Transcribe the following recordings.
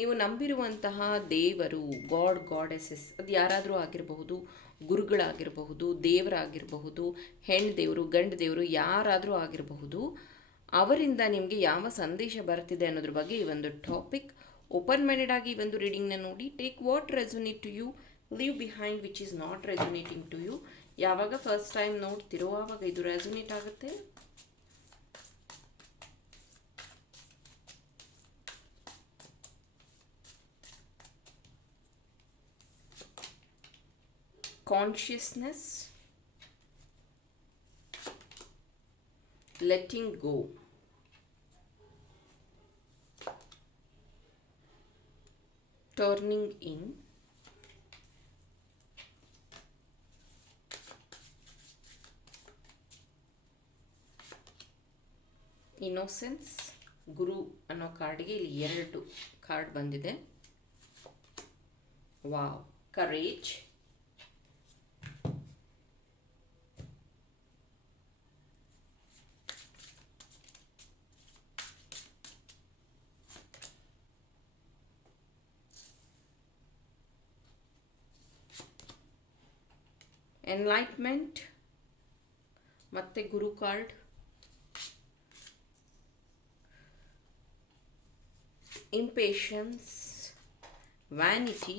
ನೀವು ನಂಬಿರುವಂತಹ ದೇವರು ಗಾಡ್ ಗಾಡೆಸಸ್ ಅದು ಯಾರಾದರೂ ಆಗಿರಬಹುದು, ಗುರುಗಳಾಗಿರಬಹುದು, ದೇವರಾಗಿರಬಹುದು ಹೆಣ್ಣು ದೇವರು, ಗಂಡು ದೇವರು, ಯಾರಾದರೂ ಆಗಿರಬಹುದು, ಅವರಿಂದ ನಿಮಗೆ ಯಾವ ಸಂದೇಶ ಬರ್ತಿದೆ ಅನ್ನೋದ್ರ ಬಗ್ಗೆ ಈ ಒಂದು ಟಾಪಿಕ್ ಓಪನ್ ಮೈಂಡೆಡ್ ಆಗಿ ಈ ಒಂದು ರೀಡಿಂಗ್ನ ನೋಡಿ. Take what resonate to you leave behind which is not resonating to you ಯಾವಾಗ ಫಸ್ಟ್ ಟೈಮ್ ನೋಡ್ತಿರೋ ಆವಾಗ ಇದು ರೆಸೊನೇಟ್ ಆಗುತ್ತೆ. Consciousness, letting go. Turning in, innocence ಗುರು ಅನ್ನೋ ಕಾರ್ಡ್ಗೆ ಇಲ್ಲಿ ಎರಡು ಕಾರ್ಡ್ ಬಂದಿದೆ. ವಾವ್ ಕರೇಜ್ ಎನ್ಲೈಟ್ಮೆಂಟ್ ಮತ್ತು ಗುರು card impatience vanity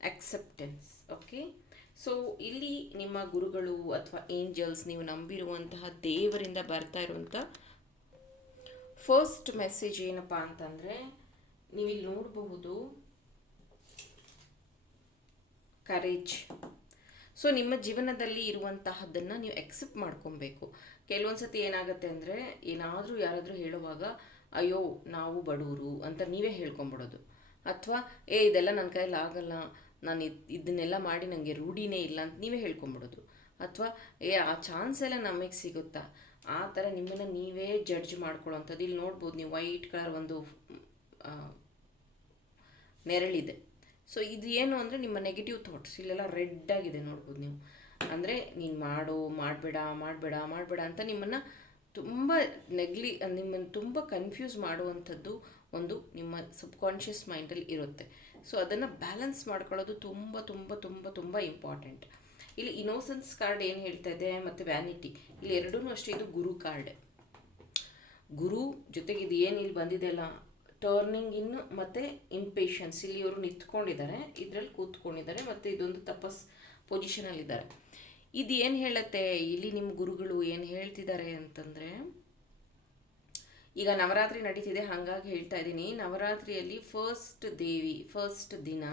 acceptance okay so ಇಲ್ಲಿ ನಿಮ್ಮ ಗುರುಗಳು ಅಥವಾ ಏಂಜಲ್ಸ್ ನೀವು ನಂಬಿರುವಂತಹ ದೇವರಿಂದ ಬರ್ತಾ ಇರುವಂಥ ಫಸ್ಟ್ ಮೆಸೇಜ್ ಏನಪ್ಪ ಅಂತಂದರೆ, ನೀವಿಲ್ಲಿ ನೋಡಬಹುದು ಕರೇಜ್ ಸೊ ನಿಮ್ಮ ಜೀವನದಲ್ಲಿ ಇರುವಂತಹದ್ದನ್ನು ನೀವು ಎಕ್ಸೆಪ್ಟ್ ಮಾಡ್ಕೊಬೇಕು. ಕೆಲವೊಂದು ಸತಿ ಏನಾಗುತ್ತೆ ಅಂದರೆ, ಏನಾದರೂ ಯಾರಾದರೂ ಹೇಳುವಾಗ, ಅಯ್ಯೋ, ನಾವು ಬಡವರು ಅಂತ ನೀವೇ ಹೇಳ್ಕೊಂಬಿಡೋದು. ಅಥವಾ, ಏ, ಇದೆಲ್ಲ ನನ್ನ ಕೈಯಲ್ಲಿ ಆಗಲ್ಲ. ನಾನು ಇದು ಇದನ್ನೆಲ್ಲ ಮಾಡಿ ನನಗೆ ರೂಢಿನೇ ಇಲ್ಲ ಅಂತ ನೀವೇ ಹೇಳ್ಕೊಂಬಿಡೋದು. ಅಥವಾ, ಏ, ಆ ಚಾನ್ಸ್ ಎಲ್ಲ ನಮಗೆ ಸಿಗುತ್ತಾ? ಆ ಥರ ನಿಮ್ಮನ್ನು ನೀವೇ ಜಡ್ಜ್ ಮಾಡ್ಕೊಳ್ಳೋವಂಥದ್ದು ಇಲ್ಲಿ ನೋಡ್ಬೋದು ನೀವು ವೈಟ್ ಕಲರ್ ಒಂದು ನೆರಳಿದೆ. ಸೊ ಇದು ಏನು ಅಂದರೆ ನಿಮ್ಮ ನೆಗೆಟಿವ್ ಥಾಟ್ಸ್ ಇಲ್ಲೆಲ್ಲ ರೆಡ್ ಆಗಿದೆ ನೋಡ್ಬೋದು ನೀವು. ಅಂದರೆ ನೀನು ಮಾಡು, ಮಾಡಬೇಡ ಮಾಡಬೇಡ ಮಾಡಬೇಡ ಅಂತ ನಿಮ್ಮನ್ನು ತುಂಬ ನೆಗ್ಲಿ ನಿಮ್ಮನ್ನು ತುಂಬ ಕನ್ಫ್ಯೂಸ್ ಮಾಡುವಂಥದ್ದು ಒಂದು ನಿಮ್ಮ ಸಬ್ಕಾನ್ಷಿಯಸ್ ಮೈಂಡಲ್ಲಿ ಇರುತ್ತೆ. ಸೊ ಅದನ್ನು ಬ್ಯಾಲೆನ್ಸ್ ಮಾಡ್ಕೊಳ್ಳೋದು ತುಂಬ ತುಂಬ ತುಂಬ ತುಂಬ ಇಂಪಾರ್ಟೆಂಟ್ ಇಲ್ಲಿ ಇನೋಸೆನ್ಸ್ ಕಾರ್ಡ್ ಏನು ಹೇಳ್ತಾ ಇದೆ ಮತ್ತು ವ್ಯಾನಿಟಿ ಇಲ್ಲಿ ಎರಡೂ ಅಷ್ಟೇ, ಇದು ಗುರು ಕಾರ್ಡ್ ಗುರು ಜೊತೆಗೆ ಇದು ಏನು ಇಲ್ಲಿ ಬಂದಿದೆ ಅಲ್ಲ? ಟರ್ನಿಂಗ್ ಇನ್ ಮತ್ತು ಇಂಪೇಷನ್ಸ್ ಇಲ್ಲಿ ಇವರು ನಿಂತ್ಕೊಂಡಿದ್ದಾರೆ, ಇದರಲ್ಲಿ ಕೂತ್ಕೊಂಡಿದ್ದಾರೆ, ಮತ್ತು ಇದೊಂದು ತಪಸ್ ಪೊಸಿಷನಲ್ಲಿದ್ದಾರೆ ಇದು ಏನು ಹೇಳುತ್ತೆ? ಇಲ್ಲಿ ನಿಮ್ಮ ಗುರುಗಳು ಏನು ಹೇಳ್ತಿದ್ದಾರೆ ಅಂತಂದರೆ, ಈಗ ನವರಾತ್ರಿ ನಡೀತಿದೆ, ಹಾಗಾಗಿ ಹೇಳ್ತಾ ಇದ್ದೀನಿ. ನವರಾತ್ರಿಯಲ್ಲಿ ಫಸ್ಟ್ ದೇವಿ ಫಸ್ಟ್ ದಿನ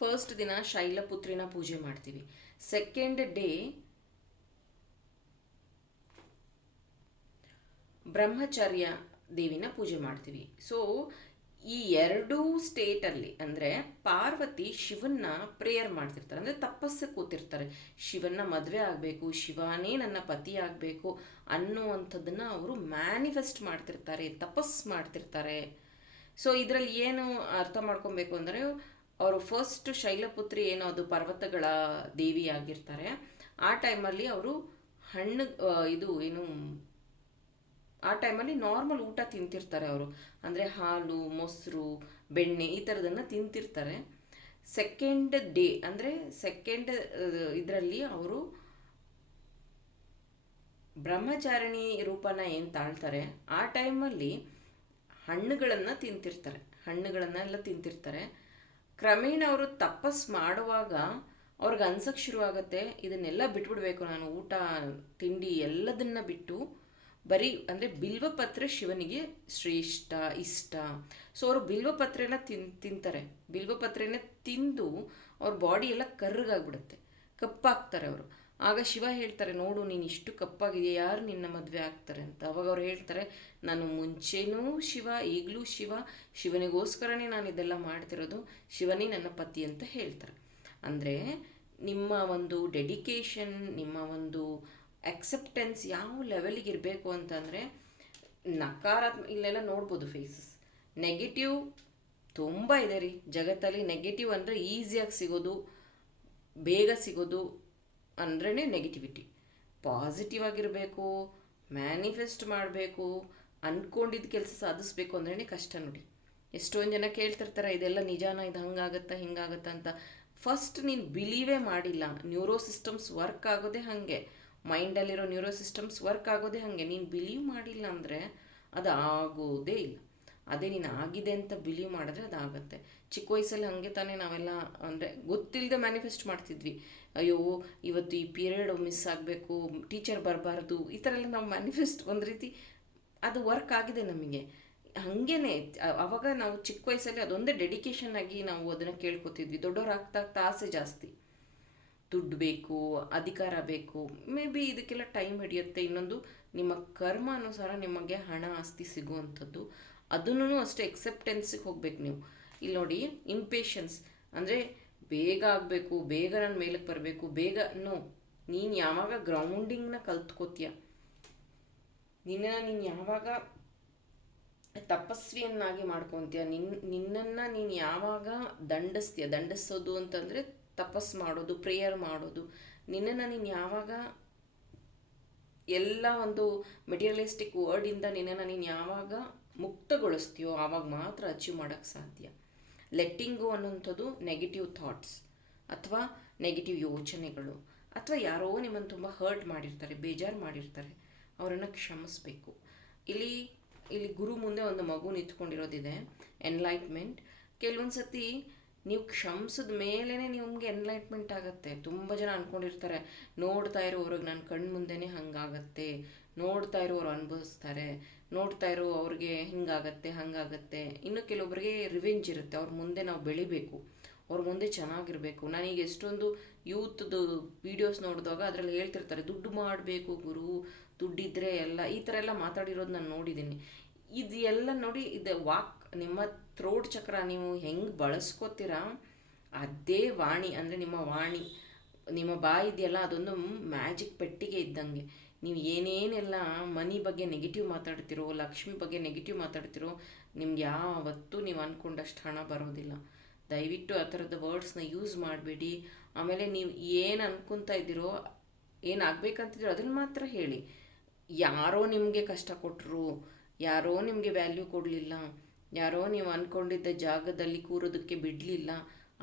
ಫಸ್ಟ್ ದಿನ ಶೈಲಪುತ್ರಿನ ಪೂಜೆ ಮಾಡ್ತೀವಿ. ಸೆಕೆಂಡ್ ಡೇ ಬ್ರಹ್ಮಚರ್ಯ ದೇವಿನ ಪೂಜೆ ಮಾಡ್ತೀವಿ. ಸೊ ಈ ಎರಡೂ ಸ್ಟೇಟಲ್ಲಿ ಅಂದರೆ ಪಾರ್ವತಿ ಶಿವನ್ನ ಪ್ರೇಯರ್ ಮಾಡ್ತಿರ್ತಾರೆ. ಅಂದರೆ ತಪಸ್ಸು ಕೂತಿರ್ತಾರೆ. ಶಿವನ್ನ ಮದುವೆ ಆಗಬೇಕು, ಶಿವನೇ ನನ್ನ ಪತಿ ಆಗಬೇಕು ಅನ್ನುವಂಥದ್ದನ್ನು ಅವರು ಮ್ಯಾನಿಫೆಸ್ಟ್ ಮಾಡ್ತಿರ್ತಾರೆ ತಪಸ್ ಮಾಡ್ತಿರ್ತಾರೆ. ಸೊ ಇದರಲ್ಲಿ ಏನು ಅರ್ಥ ಮಾಡ್ಕೊಬೇಕು ಅಂದರೆ ಅವರು ಫಸ್ಟ್ ಶೈಲಪುತ್ರಿ ಏನೋ ಅದು ಪರ್ವತಗಳ ದೇವಿ ಆಗಿರ್ತಾರೆ. ಆ ಟೈಮಲ್ಲಿ ಅವರು ಹಣ್ಣು ಇದು ಏನು ಆ ಟೈಮಲ್ಲಿ ನಾರ್ಮಲ್ ಊಟ ತಿಂತಿರ್ತಾರೆ ಅವರು. ಅಂದರೆ ಹಾಲು, ಮೊಸರು, ಬೆಣ್ಣೆ ಈ ಥರದನ್ನು ತಿಂತಿರ್ತಾರೆ. ಸೆಕೆಂಡ್ ಡೇ ಅಂದರೆ ಸೆಕೆಂಡ್ ಇದರಲ್ಲಿ ಅವರು ಬ್ರಹ್ಮಚಾರಿಣಿ ರೂಪನ ಏನು ತಾಳ್ತಾರೆ? ಆ ಟೈಮಲ್ಲಿ ಹಣ್ಣುಗಳನ್ನು ತಿಂತಿರ್ತಾರೆ. ಹಣ್ಣುಗಳನ್ನೆಲ್ಲ ತಿಂತಿರ್ತಾರೆ. ಕ್ರಮೇಣ ಅವರು ತಪಸ್ ಮಾಡುವಾಗ ಅವ್ರಿಗೆ ಅನ್ಸಕ್ಕೆ ಶುರುವಾಗುತ್ತೆ, ಇದನ್ನೆಲ್ಲ ಬಿಟ್ಬಿಡ್ಬೇಕು ನಾನು ಊಟ, ತಿಂಡಿ ಎಲ್ಲದನ್ನ ಬಿಟ್ಟು ಬರೀ ಅಂದರೆ ಬಿಲ್ವಪತ್ರೆ ಶಿವನಿಗೆ ಶ್ರೇಷ್ಠ, ಇಷ್ಟ. ಸೊ ಅವರು ಬಿಲ್ವಪತ್ರೆನ ತಿನ್, ತಿಂತಾರೆ. ಬಿಲ್ವಪತ್ರೆನ ತಿಂದು ಅವ್ರ ಬಾಡಿ ಎಲ್ಲ ಕರ್ರಗಾಗ್ಬಿಡುತ್ತೆ. ಕಪ್ಪಾಗ್ತಾರೆ ಅವರು. ಆಗ ಶಿವ ಹೇಳ್ತಾರೆ, ನೋಡು, ನೀನು ಇಷ್ಟು ಕಪ್ಪಾಗಿದೆಯಾ? ಯಾರು ನಿನ್ನ ಮದುವೆ ಆಗ್ತಾರೆ? ಅಂತ. ಅವಾಗ ಅವ್ರು ಹೇಳ್ತಾರೆ, ನಾನು ಮುಂಚೆನೂ ಶಿವ, ಈಗಲೂ ಶಿವ. ಶಿವನಿಗೋಸ್ಕರನೇ ನಾನು ಇದೆಲ್ಲ ಮಾಡ್ತಿರೋದು. ಶಿವನೇ ನನ್ನ ಪತಿ ಅಂತ ಹೇಳ್ತಾರೆ. ಅಂದರೆ, ನಿಮ್ಮ ಒಂದು ಡೆಡಿಕೇಶನ್ ನಿಮ್ಮ ಒಂದು ಅಕ್ಸೆಪ್ಟೆನ್ಸ್ ಯಾವ ಲೆವೆಲಿಗೆ ಇರಬೇಕು ಅಂತಂದರೆ ನಕಾರಾತ್ಮಕ ಇಲ್ಲೆಲ್ಲ ನೋಡ್ಬೋದು ಫೇಸಸ್ ನೆಗೆಟಿವ್ ತುಂಬ ಇದೆ ರೀ. ಜಗತ್ತಲ್ಲಿ ನೆಗೆಟಿವ್ ಅಂದರೆ ಈಸಿಯಾಗಿ ಸಿಗೋದು, ಬೇಗ ಸಿಗೋದು ಅಂದ್ರೇ ನೆಗೆಟಿವಿಟಿ ಪಾಸಿಟಿವ್ ಆಗಿರಬೇಕು ಮ್ಯಾನಿಫೆಸ್ಟ್ ಮಾಡಬೇಕು ಅಂದ್ಕೊಂಡಿದ್ದ ಕೆಲಸ ಸಾಧಿಸ್ಬೇಕು ಅಂದ್ರೇ ಕಷ್ಟ ನೋಡಿ. ಎಷ್ಟೊಂದು ಜನ ಕೇಳ್ತಿರ್ತಾರೆ, ಇದೆಲ್ಲ ನಿಜಾನ, ಇದು ಹಂಗಾಗತ್ತಾ, ಹಿಂಗಾಗತ್ತಾ ಅಂತ. ಫಸ್ಟ್ ನೀನು ಬಿಲೀವೇ ಮಾಡಿಲ್ಲ. ನ್ಯೂರೋ ಸಿಸ್ಟಮ್ಸ್ ವರ್ಕ್ ಆಗೋದೇ ಹಾಗೆ. ಮೈಂಡಲ್ಲಿರೋ ನ್ಯೂರೋ ಸಿಸ್ಟಮ್ಸ್ ವರ್ಕ್ ಆಗೋದೇ ಹಾಗೆ. ನೀನು ಬಿಲೀವ್ ಮಾಡಿಲ್ಲ ಅಂದರೆ ಅದು ಆಗೋದೇ ಇಲ್ಲ. ಅದೇ ನೀನು ಆಗಿದೆ ಅಂತ ಬಿಲೀವ್ ಮಾಡಿದ್ರೆ ಅದಾಗತ್ತೆ ಚಿಕ್ಕ ವಯಸ್ಸಲ್ಲಿ ಹಾಗೆ ತಾನೇ ನಾವೆಲ್ಲ ಅಂದರೆ ಗೊತ್ತಿಲ್ಲದೆ ಮ್ಯಾನಿಫೆಸ್ಟ್ ಮಾಡ್ತಿದ್ವಿ. ಅಯ್ಯೋ, ಇವತ್ತು ಈ ಪೀರಿಯಡ್ ಮಿಸ್ ಆಗಬೇಕು, ಟೀಚರ್ ಬರಬಾರ್ದು, ಈ ಥರ ಎಲ್ಲ ನಾವು ಮ್ಯಾನಿಫೆಸ್ಟ್ ಒಂದು ರೀತಿ ಅದು ವರ್ಕ್ ಆಗಿದೆ ನಮಗೆ. ಹಾಗೇನೆ, ಅವಾಗ ನಾವು ಚಿಕ್ಕ ವಯಸ್ಸಲ್ಲಿ ಅದೊಂದೇ ಡೆಡಿಕೇಶನ್ ಆಗಿ ನಾವು ಅದನ್ನು ಕೇಳ್ಕೊತಿದ್ವಿ. ದೊಡ್ಡವ್ರು ಆಗ್ತಾ ಆಗ್ತಾ ಆಸೆ ಜಾಸ್ತಿ. ದುಡ್ಡು ಬೇಕು, ಅಧಿಕಾರ ಬೇಕು ಮೇ ಬಿ ಇದಕ್ಕೆಲ್ಲ ಟೈಮ್ ಹಿಡಿಯುತ್ತೆ. ಇನ್ನೊಂದು, ನಿಮ್ಮ ಕರ್ಮ ಅನುಸಾರ ನಿಮಗೆ ಹಣ, ಆಸ್ತಿ ಸಿಗುವಂಥದ್ದು. ಅದನ್ನು ಅಷ್ಟೇ ಎಕ್ಸೆಪ್ಟೆನ್ಸಿಗೆ ಹೋಗ್ಬೇಕು ನೀವು. ಇಲ್ಲಿ ನೋಡಿ ಇಂಪೇಷನ್ಸ್ ಅಂದರೆ ಬೇಗ ಆಗಬೇಕು, ಬೇಗ ನನ್ನ ಮೇಲಕ್ಕೆ ಬರಬೇಕು, ಬೇಗ ನೋ ನೀನು ಯಾವಾಗ ಗ್ರೌಂಡಿಂಗ್ನ ಕಲ್ತ್ಕೋತೀಯ? ನಿನ್ನ, ನೀನು ಯಾವಾಗ ತಪಸ್ವಿಯನ್ನಾಗಿ ಮಾಡ್ಕೊತೀಯ? ನಿನ್ನ ನಿನ್ನನ್ನು ನೀನು ಯಾವಾಗ ದಂಡಿಸ್ತೀಯ? ದಂಡಿಸೋದು ಅಂತಂದರೆ ತಪಸ್ ಮಾಡೋದು ಪ್ರೇಯರ್ ಮಾಡೋದು. ನಿನ್ನನ್ನು ನೀನು ಯಾವಾಗ ಎಲ್ಲ ಒಂದು ಮೆಟೀರಿಯಲಿಸ್ಟಿಕ್ ವರ್ಡಿಂದ ನಿನ್ನನ್ನು ನೀನು ಯಾವಾಗ ಮುಕ್ತಗೊಳಿಸ್ತೀಯೋ ಆವಾಗ ಮಾತ್ರ ಅಚೀವ್ ಮಾಡೋಕ್ಕೆ ಸಾಧ್ಯ. ಲೆಟ್ಟಿಂಗು ಅನ್ನೋಂಥದ್ದು ನೆಗೆಟಿವ್ ಥಾಟ್ಸ್ ಅಥವಾ ನೆಗೆಟಿವ್ ಯೋಚನೆಗಳು ಅಥವಾ ಯಾರೋ ನಿಮ್ಮನ್ನು ತುಂಬ ಹರ್ಟ್ ಮಾಡಿರ್ತಾರೆ, ಬೇಜಾರು ಮಾಡಿರ್ತಾರೆ, ಅವರನ್ನು ಕ್ಷಮಿಸಬೇಕು. ಇಲ್ಲಿ ಇಲ್ಲಿ ಗುರು ಮುಂದೆ ಒಂದು ಮಗು ನಿಂತ್ಕೊಂಡಿರೋದಿದೆ ಎನ್ಲೈಟ್ಮೆಂಟ್ ಕೆಲವೊಂದು ಸತಿ ನೀವು ಕ್ಷಮಿಸಿದ ಮೇಲೇ ನಿಮಗೆ ಎನ್ಲೈಟ್ಮೆಂಟ್ ಆಗುತ್ತೆ. ತುಂಬ ಜನ ಅಂದ್ಕೊಂಡಿರ್ತಾರೆ ನೋಡ್ತಾ ಇರೋವ್ರಿಗೆ ನನ್ನ ಕಣ್ಣು ಮುಂದೆನೇ ಹಂಗಾಗತ್ತೆ. ನೋಡ್ತಾ ಇರೋರು ಅನುಭವಿಸ್ತಾರೆ. ನೋಡ್ತಾ ಇರೋ ಅವ್ರಿಗೆ ಹಿಂಗಾಗತ್ತೆ, ಹಾಗಾಗತ್ತೆ. ಇನ್ನು ಕೆಲವೊಬ್ಬರಿಗೆ ರಿವೆಂಜ್ ಇರುತ್ತೆ. ಅವ್ರ ಮುಂದೆ ನಾವು ಬೆಳಿಬೇಕು. ಅವ್ರ ಮುಂದೆ ಚೆನ್ನಾಗಿರಬೇಕು. ನಾನೀಗ ಎಷ್ಟೊಂದು ಯೂತ್ದು ವೀಡಿಯೋಸ್ ನೋಡಿದಾಗ ಅದರಲ್ಲಿ ಹೇಳ್ತಿರ್ತಾರೆ, ದುಡ್ಡು ಮಾಡಬೇಕು ಗುರು. ದುಡ್ಡಿದ್ರೆ ಎಲ್ಲ, ಈ ಥರ ಎಲ್ಲ ಮಾತಾಡಿರೋದು ನಾನು ನೋಡಿದ್ದೀನಿ ಇದು ಎಲ್ಲ ನೋಡಿ ಇದು ವಾಕ್ ನಿಮ್ಮ ಥ್ರೋಟ್ ಚಕ್ರ ನೀವು ಹೆಂಗೆ ಬಳಸ್ಕೋತೀರಾ, ಅದೇ ವಾಣಿ ಅಂದರೆ ನಿಮ್ಮ ವಾಣಿ, ನಿಮ್ಮ ಬಾಯಿ ಇದೆಯಲ್ಲ ಅದೊಂದು ಮ್ಯಾಜಿಕ್ ಪೆಟ್ಟಿಗೆ ಇದ್ದಂಗೆ. ನೀವು ಏನೇನೆಲ್ಲ ಮನಿ ಬಗ್ಗೆ ನೆಗೆಟಿವ್ ಮಾತಾಡ್ತಿರೋ, ಲಕ್ಷ್ಮಿ ಬಗ್ಗೆ ನೆಗೆಟಿವ್ ಮಾತಾಡ್ತಿರೋ, ನಿಮ್ಗೆ ಯಾವತ್ತೂ ನೀವು ಅಂದ್ಕೊಂಡಷ್ಟು ಹಣ ಬರೋದಿಲ್ಲ. ದಯವಿಟ್ಟು ಆ ಥರದ ವರ್ಡ್ಸ್ನ ಯೂಸ್ ಮಾಡಬೇಡಿ. ಆಮೇಲೆ ನೀವು ಏನು ಅನ್ಕೊತಾ ಇದ್ದೀರೋ, ಏನು ಆಗಬೇಕಂತಿದ್ದೀರೋ ಅದನ್ನು ಮಾತ್ರ ಹೇಳಿ. ಯಾರೋ ನಿಮಗೆ ಕಷ್ಟ ಕೊಟ್ಟರು ಯಾರೋ ನಿಮಗೆ ವ್ಯಾಲ್ಯೂ ಕೊಡಲಿಲ್ಲ, ಯಾರೋ ನೀವು ಅಂದ್ಕೊಂಡಿದ್ದ ಜಾಗದಲ್ಲಿ ಕೂರೋದಕ್ಕೆ ಬಿಡಲಿಲ್ಲ,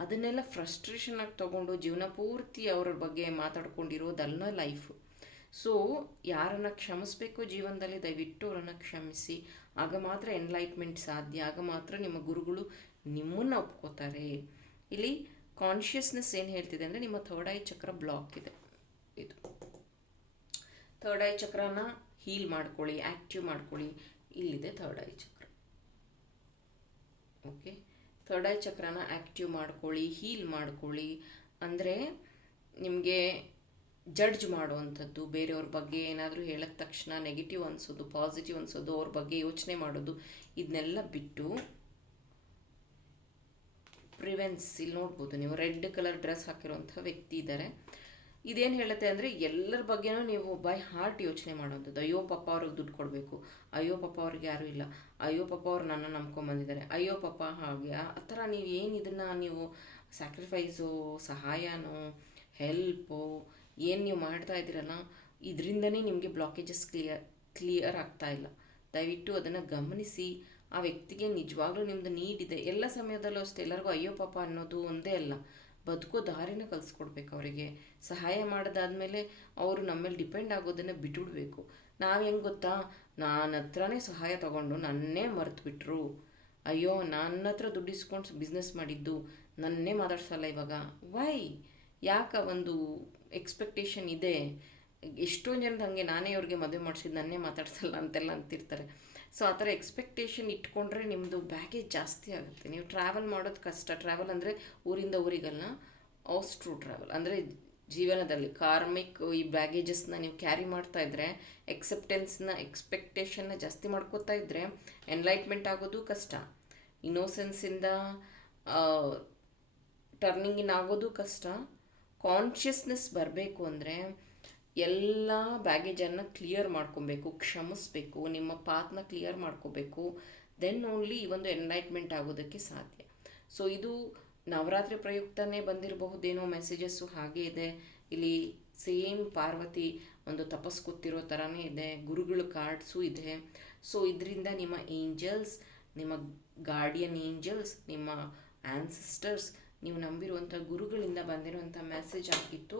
ಅದನ್ನೆಲ್ಲ ಫ್ರಸ್ಟ್ರೇಷನ್ ಆಗಿ ತೊಗೊಂಡು ಜೀವನ ಪೂರ್ತಿ ಅವರ ಬಗ್ಗೆ ಮಾತಾಡ್ಕೊಂಡಿರೋದಲ್ಲ ಲೈಫು ಸೊ ಯಾರನ್ನು ಕ್ಷಮಿಸ್ಬೇಕು ಜೀವನದಲ್ಲಿ ದಯವಿಟ್ಟು ಅವರನ್ನು ಕ್ಷಮಿಸಿ, ಆಗ ಮಾತ್ರ ಎನ್ಲೈಟ್ಮೆಂಟ್ ಸಾಧ್ಯ, ಆಗ ಮಾತ್ರ ನಿಮ್ಮ ಗುರುಗಳು ನಿಮ್ಮನ್ನು ಒಪ್ಕೋತಾರೆ. ಇಲ್ಲಿ ಕಾನ್ಷಿಯಸ್ನೆಸ್ ಏನು ಹೇಳ್ತಿದೆ ಅಂದರೆ ನಿಮ್ಮ ಥರ್ಡ್ ಐ ಚಕ್ರ ಬ್ಲಾಕ್ ಇದೆ. ಇದು. ಥರ್ಡ್ ಐ ಚಕ್ರನ ಹೀಲ್ ಮಾಡ್ಕೊಳ್ಳಿ ಆ್ಯಕ್ಟಿವ್ ಮಾಡ್ಕೊಳ್ಳಿ. ಇಲ್ಲಿದೆ ಥರ್ಡ್ ಐ ಚಕ್ರ. ಓಕೆ ಥರ್ಡ್ ಐ ಚಕ್ರನ ಆ್ಯಕ್ಟಿವ್ ಮಾಡ್ಕೊಳ್ಳಿ ಹೀಲ್ ಮಾಡ್ಕೊಳ್ಳಿ. ಅಂದರೆ ನಿಮಗೆ ಜಡ್ಜ್ ಮಾಡುವಂಥದ್ದು, ಬೇರೆಯವ್ರ ಬಗ್ಗೆ ಏನಾದರೂ ಹೇಳಿದ ತಕ್ಷಣ ನೆಗೆಟಿವ್ ಅನಿಸೋದು ಪಾಸಿಟಿವ್ ಅನಿಸೋದು, ಅವ್ರ ಬಗ್ಗೆ ಯೋಚನೆ ಮಾಡೋದು ಇದನ್ನೆಲ್ಲ ಬಿಟ್ಟು ಪ್ರಿವೆನ್ಸ್ ಇಲ್ಲಿ ನೋಡ್ಬೋದು ನೀವು ರೆಡ್ ಕಲರ್ ಡ್ರೆಸ್ ಹಾಕಿರುವಂಥ ವ್ಯಕ್ತಿ ಇದ್ದಾರೆ. ಇದೇನು ಹೇಳುತ್ತೆ ಅಂದರೆ ಎಲ್ಲರ ಬಗ್ಗೆನೂ ನೀವು ಬೈ ಹಾರ್ಟ್ ಯೋಚನೆ ಮಾಡೋಂಥದ್ದು ಅಯ್ಯೋ ಪಪ್ಪ ಅವ್ರಿಗೆ ದುಡ್ಡು ಕೊಡಬೇಕು. ಅಯ್ಯೋ ಪಪ್ಪ ಅವ್ರಿಗೆ ಯಾರೂ ಇಲ್ಲ. ಅಯ್ಯೋ ಪಪ್ಪ ಅವ್ರು ನನ್ನ ನಂಬ್ಕೊಂಬಂದಿದ್ದಾರೆ ಅಯ್ಯೋ ಪಪ್ಪ ಹಾಗೆ ಆ ಥರ ನೀವು ಏನು ಇದನ್ನು ನೀವು ಸ್ಯಾಕ್ರಿಫೈಸು ಸಹಾಯನೋ ಹೆಲ್ಪು ಏನು ನೀವು ಮಾಡ್ತಾ ಇದ್ದೀರಲ್ಲ, ಇದರಿಂದನೇ ನಿಮಗೆ ಬ್ಲಾಕೇಜಸ್ ಕ್ಲಿಯರ್ ಕ್ಲಿಯರ್ ಆಗ್ತಾ ಇಲ್ಲ. ದಯವಿಟ್ಟು ಅದನ್ನು ಗಮನಿಸಿ. ಆ ವ್ಯಕ್ತಿಗೆ ನಿಜವಾಗ್ಲೂ ನಿಮ್ಮದು ನೀಡಿದೆ ಎಲ್ಲ ಸಮಯದಲ್ಲೂ ಅಷ್ಟೇ. ಎಲ್ಲರಿಗೂ ಅಯ್ಯೋ ಪಾಪ ಅನ್ನೋದು ಒಂದೇ ಅಲ್ಲ. ಬದುಕೋ ದಾರಿನ ಕಲಿಸ್ಕೊಡ್ಬೇಕು ಅವರಿಗೆ. ಸಹಾಯ ಮಾಡೋದಾದಮೇಲೆ ಅವರು ನಮ್ಮ ಮೇಲೆ ಡಿಪೆಂಡ್ ಆಗೋದನ್ನು ಬಿಟ್ಬಿಡ್ಬೇಕು. ನಾವು ಹೆಂಗೆ ಗೊತ್ತಾ? ನನ್ನ ಹತ್ರನೇ ಸಹಾಯ ತಗೊಂಡು ನನ್ನೇ ಮರೆತು ಬಿಟ್ಟರು ಅಯ್ಯೋ ನನ್ನ ಹತ್ರ ದುಡ್ಡು ಇಸ್ಕೊಂಡು ಬಿಸ್ನೆಸ್ ಮಾಡಿದ್ದು, ನನ್ನೇ ಮಾತಾಡ್ಸಲ್ಲ ಇವಾಗ. ವೈ? ಯಾಕೆ ಒಂದು ಎಕ್ಸ್ಪೆಕ್ಟೇಷನ್ ಇದೆ? ಎಷ್ಟೊಂದು ಜನದ ಹಾಗೆ ನಾನೇ ಅವ್ರಿಗೆ ಮದುವೆ ಮಾಡಿಸಿದ್ದು ನನ್ನೇ ಮಾತಾಡ್ಸಲ್ಲ ಅಂತೆಲ್ಲ ಅಂತಿರ್ತಾರೆ. ಸೊ ಆ ಥರ ಎಕ್ಸ್ಪೆಕ್ಟೇಷನ್ ಇಟ್ಕೊಂಡ್ರೆ ನಿಮ್ಮದು ಬ್ಯಾಗೇಜ್ ಜಾಸ್ತಿ ಆಗುತ್ತೆ. ನೀವು ಟ್ರಾವೆಲ್ ಮಾಡೋದು ಕಷ್ಟ. ಟ್ರಾವೆಲ್ ಅಂದರೆ ಊರಿಂದ ಊರಿಗಲ್ಲ ಟ್ರೂ ಟ್ರಾವೆಲ್ ಅಂದರೆ ಜೀವನದಲ್ಲಿ ಕಾರ್ಮಿಕ್ ಈ ಬ್ಯಾಗೇಜಸ್ನ ನೀವು ಕ್ಯಾರಿ ಮಾಡ್ತಾ ಇದ್ದರೆ ಎಕ್ಸೆಪ್ಟೆನ್ಸ್ನ ಎಕ್ಸ್ಪೆಕ್ಟೇಷನ್ನ ಜಾಸ್ತಿ ಮಾಡ್ಕೋತಾ ಇದ್ದರೆ ಎನ್ಲೈಟ್ಮೆಂಟ್ ಆಗೋದು ಕಷ್ಟ. ಇನ್ನೋಸೆನ್ಸಿಂದ ಟರ್ನಿಂಗ್ ಇನ್ ಆಗೋದು ಕಷ್ಟ. ಕಾನ್ಷಿಯಸ್ನೆಸ್ ಬರಬೇಕು ಅಂದರೆ ಎಲ್ಲ ಬ್ಯಾಗೇಜನ್ನು ಕ್ಲಿಯರ್ ಮಾಡ್ಕೊಬೇಕು, ಕ್ಷಮಿಸ್ಬೇಕು, ನಿಮ್ಮ ಪಾತ್ನ ಕ್ಲಿಯರ್ ಮಾಡ್ಕೋಬೇಕು ದೆನ್ ಓನ್ಲಿ ಈ ಒಂದು ಎನ್ಲೈಟ್ಮೆಂಟ್ ಆಗೋದಕ್ಕೆ ಸಾಧ್ಯ. ಸೊ ಇದು ನವರಾತ್ರಿ ಪ್ರಯುಕ್ತನೇ ಬಂದಿರಬಹುದೇನೋ ಮೆಸೇಜಸ್ಸು ಹಾಗೆ ಇದೆ. ಇಲ್ಲಿ ಸೇಮ್ ಪಾರ್ವತಿ ಒಂದು ತಪಸ್ ಕೂತಿರೋ ಥರನೇ ಇದೆ, ಗುರುಗಳ ಕಾರ್ಡ್ಸು ಇದೆ. ಸೊ ಇದರಿಂದ ನಿಮ್ಮ ಏಂಜಲ್ಸ್ ನಿಮ್ಮ ಗಾರ್ಡಿಯನ್ ಏಂಜಲ್ಸ್ ನಿಮ್ಮ ಆ್ಯನ್ಸಿಸ್ಟರ್ಸ್ ನೀವು ನಂಬಿರುವಂಥ ಗುರುಗಳಿಂದ ಬಂದಿರುವಂಥ ಮೆಸೇಜ್ ಆಗಿತ್ತು